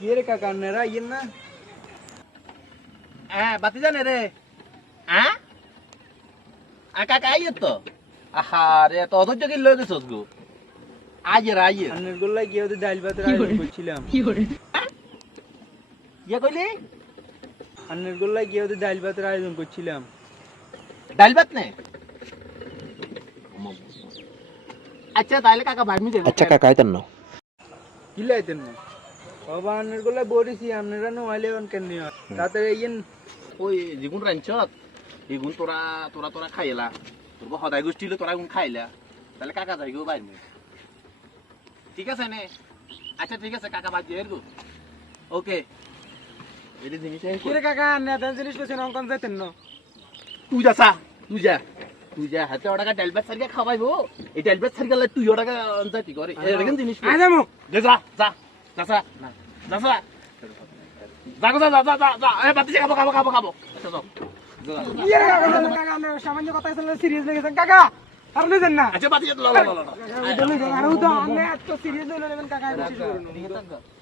রে কাকা নেরা ইয়েন না বাতি জানে রে কাকা আইয়ে তো আহা রে তো অধৈর্য কি লয়ে গেছস গো আইয়ে আইয়ে আন্নের গোল্লা গিয়ে ওদের ডাল ভাতের আয়োজন করছিলাম ইয়ে কইলি আন্নের গোল্লা গিয়ে ওদের ডাল ভাতের আয়োজন করছিলাম ডাল ভাত নে আচ্ছা তাহলে কাকা ভাই মি আচ্ছা কাকা আইতেন না কি লাইতেন না বাবা আন্নের গোল্লা বরিছি আপনারা নো আইলে অন কেন নিও তাতে ইয়েন ওই যেগুন রাঞ্চত এগুন তোরা তোরা তোরা খাইলা তোর সদায় গোষ্ঠী তোরা গুণ খাইলা তাহলে কাকা যাই গো বাইর ঠিক আছে নে আচ্ছা ঠিক আছে কাকা বাদ দিয়ে গো ওকে এটি জিনিস কি রে কাকা নেদান জিনিস কইছেন অঙ্কন যাইতেন না তুই যা তুই যা হাতে ওটাকে ডালবাত সারিয়া খাওয়াইবো এই ডালবাত সারিয়া তুই ওটাকে অঞ্জাতি করে এরকম জিনিস আই যামু যা যা যা যা যা যা বাতি খাবো আচ্ছা যাও কি রে কাকা আমরা সামান্য কথা শুনলে সিরিয়াস লেগেছেন কাকা আর লইছেন না আচ্ছা বাতি আর তো সিরিয়াস হইলেন কাকা বিশ্বাস করুন